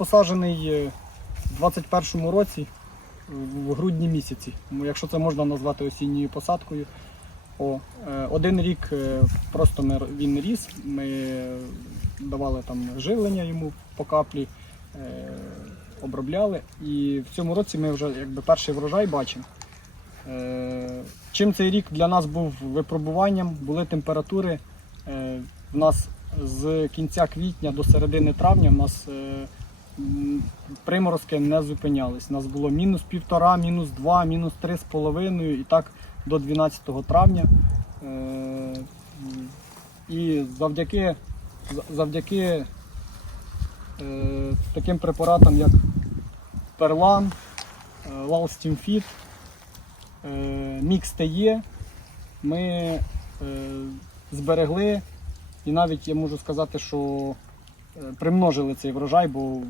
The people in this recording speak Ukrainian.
Посаджений е, в 21-му році, в грудні місяці, якщо це можна назвати осінньою посадкою. О, е, один рік е, просто він ріс, ми давали там живлення йому по каплі, е, обробляли. І в цьому році ми вже якби перший врожай бачимо. Е, Чим цей рік для нас був випробуванням, були температури. Е, В нас з кінця квітня до середини травня в нас е, приморозки не зупинялись. У нас було мінус півтора, мінус два, мінус три з половиною і так до 12 травня. Е, І завдяки, завдяки е, таким препаратам, як Перлан, Лалстімфіт, Мікс ТЕ, ми е, зберегли і навіть я можу сказати, що е, примножили цей врожай, бо